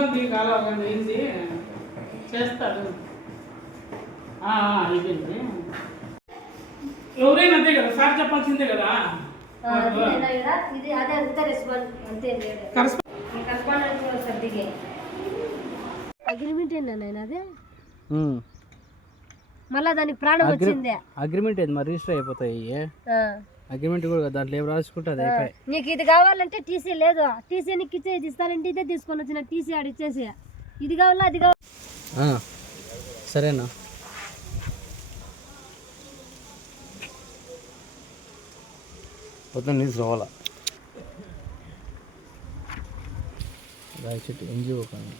ఉంది కాలం అయింది ఆ, అయిపోయింది. ఎవరైనా అంతే కదా సార్ చెప్పాల్సిందే కదా. ఇది అదే అంతా రెస్పాన్స్ అంతే సర్దిగే. అగ్రిమెంట్ ఏంటన్నా అదే మళ్ళా దానికి ప్రాణం వచ్చిందే. అగ్రిమెంట్ ఏంది? మరి రిజిస్టర్ అయిపోతాయి ఆ. అగ్రిమెంట్ కూడా కదా, దాంట్లో ఏం రాసుకుంటే అది అయిపోయి. నీకు ఇది కావాలంటే టీసీ లేదు. టీసీ నీకు ఇచ్చే ఇది ఇస్తానంటే ఇదే తీసుకొని వచ్చిన టీసీ ఆడ ఇచ్చేసి. ఇది కావాలా అది కావాలి? ఆ, సరేనా. పొద్దున్న నీళ్ళు రావాలా? చెట్టు కానీ